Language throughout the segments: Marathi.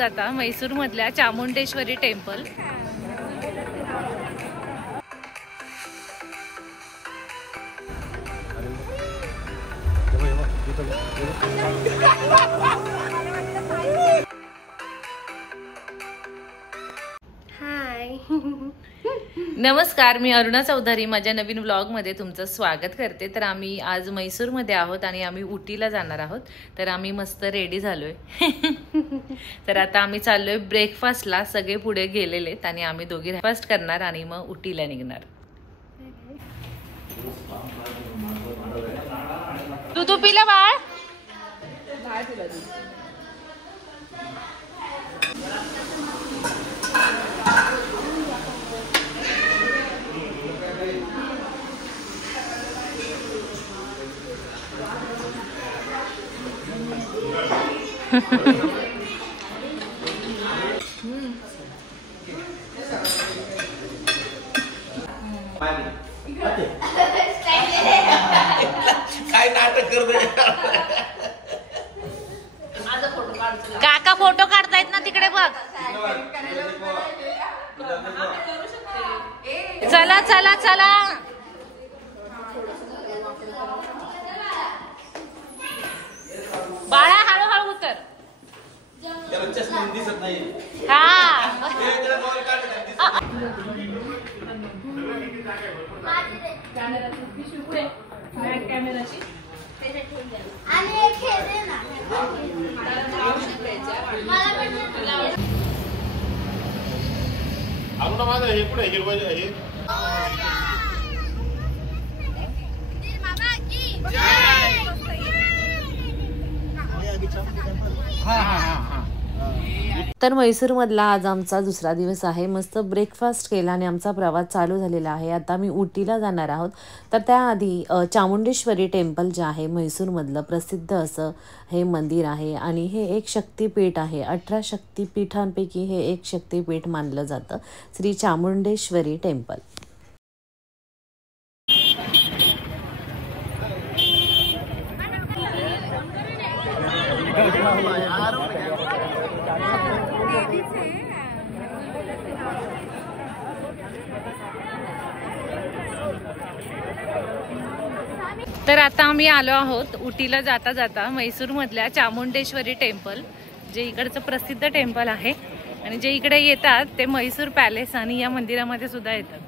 जाता मैसूर मधल्या चामुंडेश्वरी टेम्पल। हाय नमस्कार, मी अरुणा चौधरी माझ्या नवीन व्लॉग मध्ये तुमचं स्वागत करते। तर आम्ही आज मैसूर मध्ये आहोत आणि आम्ही उटीला जाणार आहोत। तर आम्ही मस्त रेडी झालोय तर आता आम्ही चाललोय ब्रेकफास्टला। सगळे पुढे गेलेलेत आणि आम्ही दोघी ब्रेकफास्ट करणार आणि मग उटीला निघणार। तू पिला बाळ? काय नाटक करतोय? काका फोटो काढतायत ना, तिकडे बघ। चला चला चला, बाळा हळूहळू उतर। त्याला चष्मा दिसत नाही। अरुणा माझं हे पुढे हिरवं हे तर मैसूर मधला आज आमचा दुसरा दिवस आहे। मस्त ब्रेकफास्ट केला आणि आमचा प्रवास चालू झालेला आहे। आता मी उटीला जाणार आहोत। तर त्याआधी चामुंडेश्वरी टेम्पल जे आहे मैसूर मधलं प्रसिद्ध असं हे मंदिर आहे आणि हे एक शक्तिपीठ आहे। 18 शक्तिपीठांपैकी हे एक शक्तिपीठ मानलं जातं, श्री चामुंडेश्वरी टेम्पल। तर आता आम्ही आलो आहोत उटीला जाता जाता मैसूर मधल्या चामुंडेश्वरी टेम्पल, जे इकडचं प्रसिद्ध टेम्पल आहे। आणि जे इकडे येतात ते मैसूर पॅलेस आणि या मंदिरामध्ये सुद्धा येतात।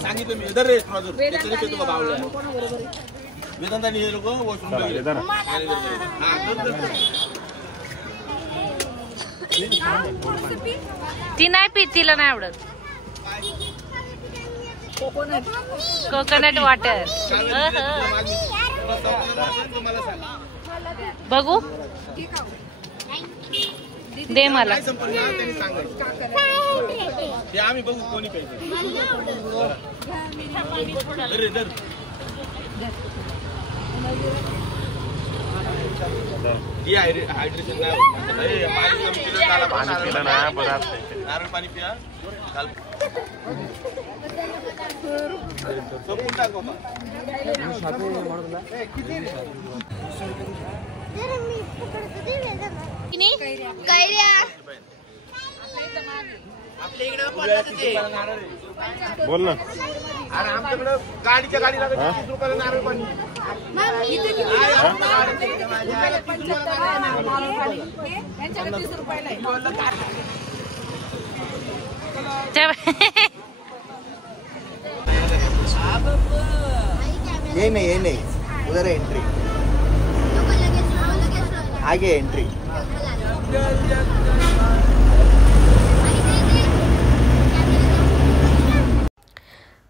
सांगितलं मी इधर रे वेदांता हे लोक ती नाही पीत, तिला नाही आवडत कोकोनट वॉटर। बघू दे मला। आम्ही बघू कोणी पाहिजे। हायड्रेशन नाही होत. पाणी पिलं ना बरं. नारळ पाणी पिया काल सोपून टाक बाबा बोल ना. अरे आमच्याकडे गाडीच्या गाडीला 30 रुपयाला नारळ पाणी. ये नहीं उधर है एंट्री आगे एंट्री.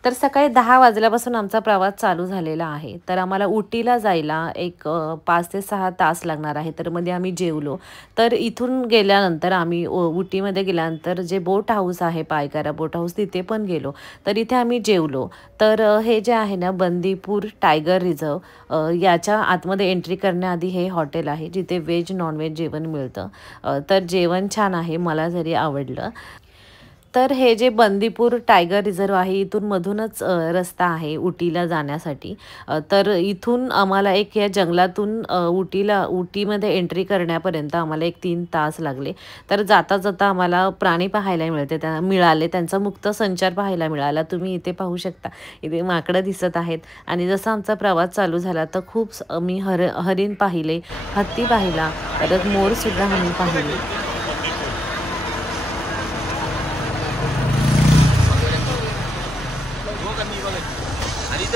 तर सकाळी 10 वाजल्यापासून आमचा प्रवास चालू झालेला आहे. तर आम्हाला उटीला जायला एक 5 ते 6 तास लागणार आहे. तर मध्ये आम्ही जेवलो. तर इथून गेल्यानंतर आम्ही उटीमध्ये गेल्यानंतर जे बोट हाऊस आहे पायकारा बोट हाऊस तिथे पण गेलो. तर इथे आम्ही जेवलो. तर हे जे आहे ना बंदीपूर टायगर रिझर्व याच्या आतमध्ये एंट्री करण्याआधी हे हॉटेल आहे जिथे व्हेज नॉनव्हेज जेवण मिळतं. तर जेवण छान आहे, मला जरी आवडलं. तर हे जे बंदीपूर टायगर रिझर्व आहे इथून मधूनच रस्ता आहे उटीला जाण्यासाठी. तर इथून आम्हाला एक या जंगलातून उटीमध्ये एंट्री करण्यापर्यंत आम्हाला 3 तास लागले. तर जाता जाता आम्हाला प्राणी पाहायला मिळाले, त्यांचा मुक्त संचार पाहायला मिळाला. तुम्ही इथे पाहू शकता, इथे माकडं दिसत आहेत. आणि जसा आमचा प्रवास चालू झाला तर खूप मी हरिण पाहिले, हत्ती पाहिला, परत मोरसुद्धा आम्ही पाहिले.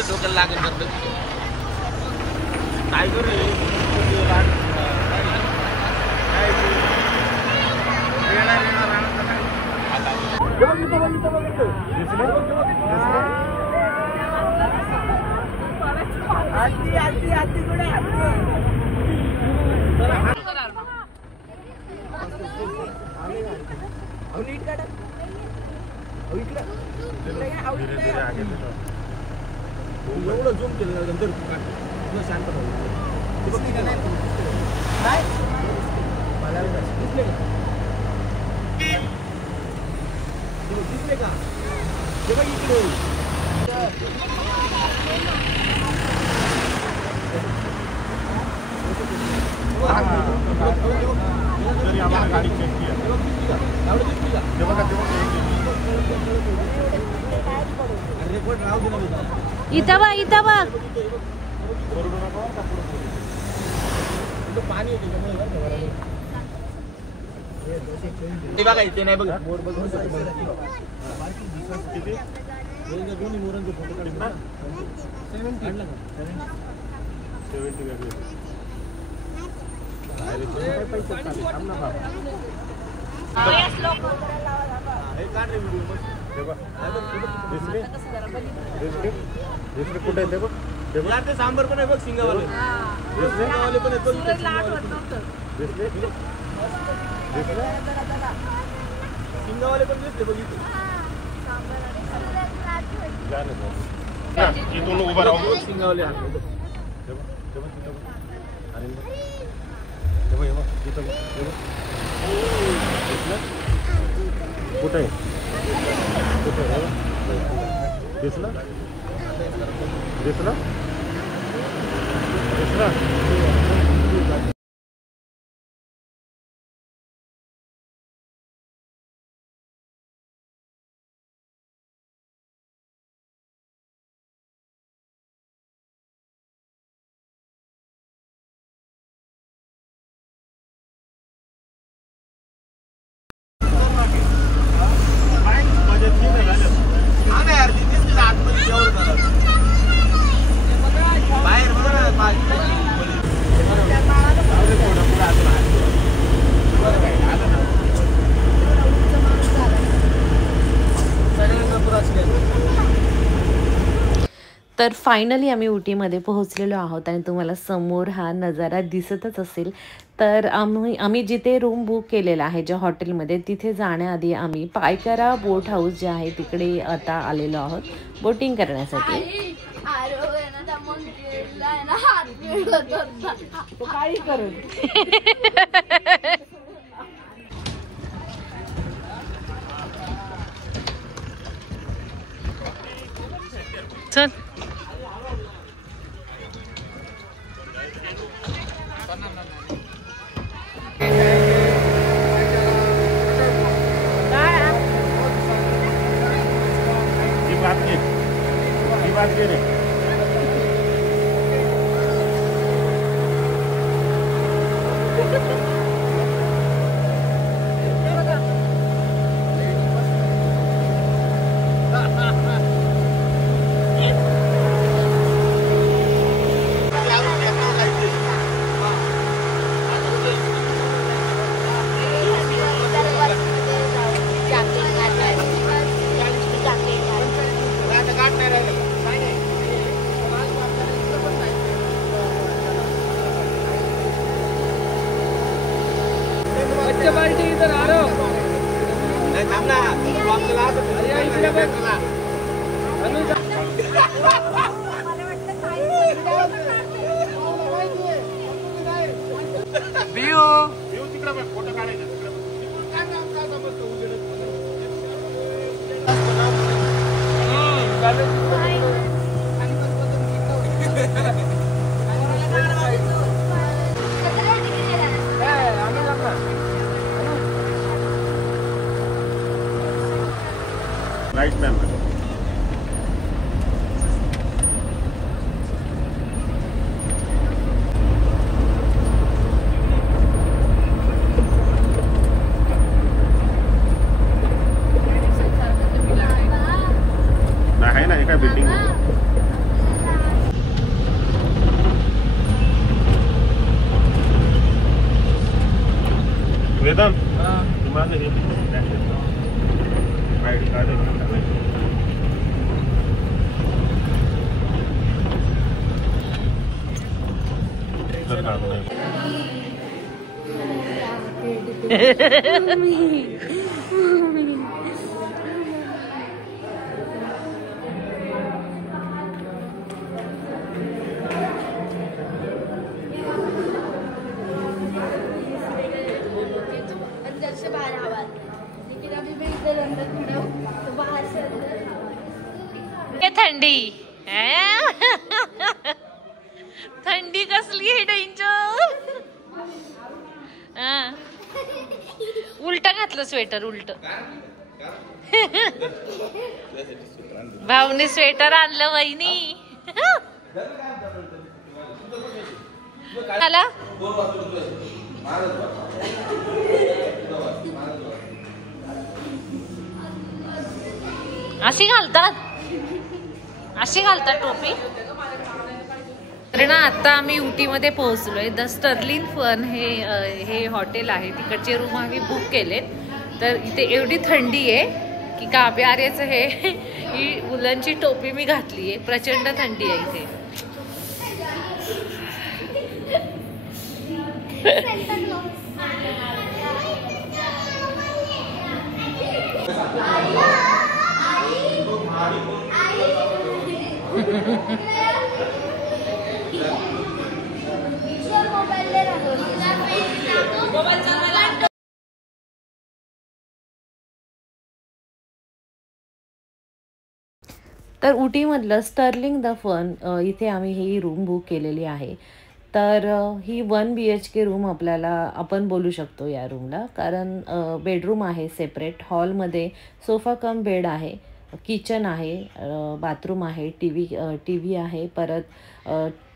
डोक्याला लागेल टायगर एवढं झूम केलं नंतर शांत दिसले का इकडे आम्हाला गाडी चेक इथं बघ पाणी बघा इथे नाही बघा दोन्ही मोरांचे फोटो काढले ना 70 कुठे आहे ते सांबर पण आहे बघ सिंगावाले पण सिंगावाले पण दिसते बघ इथून उभा राहून सिंगावाले कुठे दिसला दिसला दिसला तर फायनली आम्ही उटीमध्ये पोहोचलेलो आहोत आणि तुम्हाला समोर हा नजारा दिसतच असेल. तर आम्ही जिथे रूम बुक केलेला आहे ज्या हॉटेलमध्ये तिथे जाण्याआधी आम्ही पायकारा बोट हाऊस जे आहे तिकडे आता आलेलो आहोत बोटिंग करण्यासाठी. चल राइट मैम. आहे ना एका बिल्डिंग. वेदन तुम्हाला हे आयडी कार्ड अंदर से बाहर हवा, लेकिन अभी मैं इधर अंदर खड़ा हूँ तो बाहर से अंदर हवा. थंडी थंडी कसली आहे डेंजर. उलट घातलं स्वेटर उलट. भाऊनी स्वेटर आणलं वहिनी. आला अशी घालतात टोपी. तर ना आता आम्ही उटीमध्ये पोहोचलोय. द स्टर्लिंग फन हे हॉटेल आहे. तिकडचे रूम आम्ही बुक केलेत. तर इथे एवढी थंडी आहे की काव्याचं ही उलनची टोपी मी घातली आहे. प्रचंड थंडी आहे इथे. तर उटीमधलं स्टर्लिंग द फन इथे आम्ही ही रूम बुक केलेली आहे. तर ही 1 BHK रूम आपण बोलू शकतो या रूमला. कारण बेडरूम आहे सेपरेट. हॉलमध्ये सोफा कम बेड आहे, किचन आहे, बाथरूम आहे, टी व्ही आहे, परत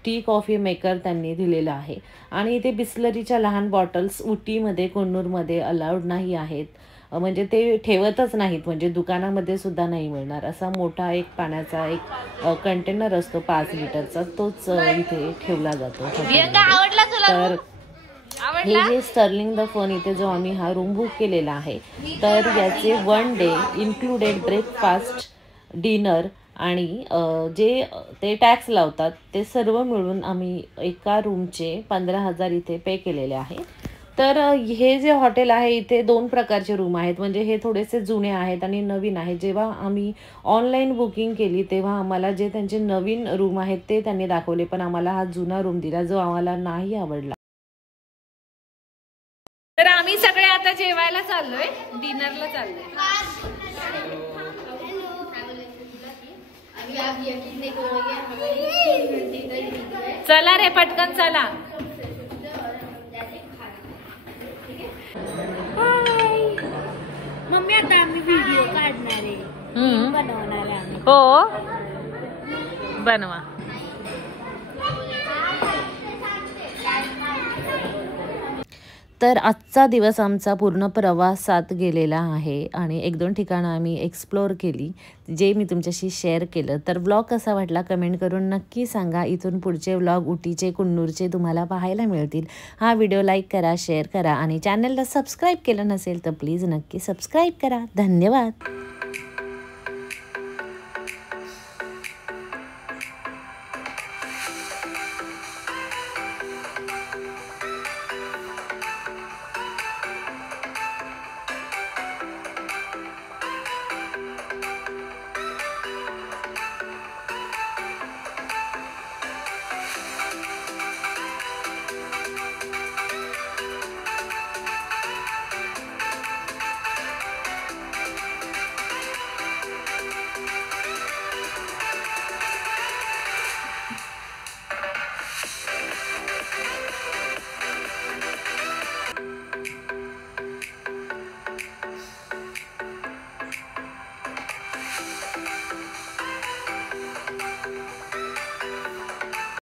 टी कॉफी मेकर त्यांनी दिलेला आहे. आणि इथे बिस्लरीच्या लहान बॉटल्स उटीमध्ये कोण्णूरमध्ये अलाउड नाही आहेत. म्हणजे ते ठेवतच नाहीत. म्हणजे दुकानामध्ये सुद्धा नाही मिळणार. असा मोठा एक पाण्याचा एक कंटेनर असतो 5 लिटरचा, तोच इथे ठेवला जातो. तर हे जे स्टर्लिंग द फन इथे जो आम्ही हा रूम बुक केलेला आहे, तर याचे 1 डे इन्क्लुडेड ब्रेकफास्ट, डिनर आणि जे ते टॅक्स लावतात ते सर्व मिळून आम्ही एका रूमचे 15,000 इथे पे केलेले आहे. तर हे जे हॉटेल आहे इथे 2 प्रकारचे रूम आहेत. म्हणजे हे थोडेसे जुने आहेत आणि नवीन आहेत. जेव्हा आम्ही ऑनलाईन बुकिंग केली तेव्हा आम्हाला जे त्यांचे नवीन रूम आहेत ते त्यांनी दाखवले, पण आम्हाला हा जुना रूम दिला जो आम्हाला नाही आवडला. तर आम्ही सगळे आता जेवायला चाललोय, डिनरला चाललोय. आप यकीन नहीं करोगे हमारे 3 घंटे इधर बीत गए। चला रे पटकन चला। मम्मी आता आम्ही व्हिडिओ काढणार आहे, बनवणार आहे आम्ही। हो बनवा। तर आजचा दिवस आमचा पूर्ण प्रवासात गेलेला आहे आणि 1-2 ठिकाणं आम्ही एक्सप्लोअर केली, जे मी तुमच्याशी शेअर केलं। तर व्लॉग कसा वाटला कमेंट करून नक्की सांगा। इथून पुढचे व्लॉग उटीचे कुन्नूरचे तुम्हाला पाहायला मिळतील। हा व्हिडिओ लाईक करा, शेअर करा आणि चॅनलला सबस्क्राईब केलं नसेल तर प्लीज नक्की सबस्क्राईब करा। धन्यवाद।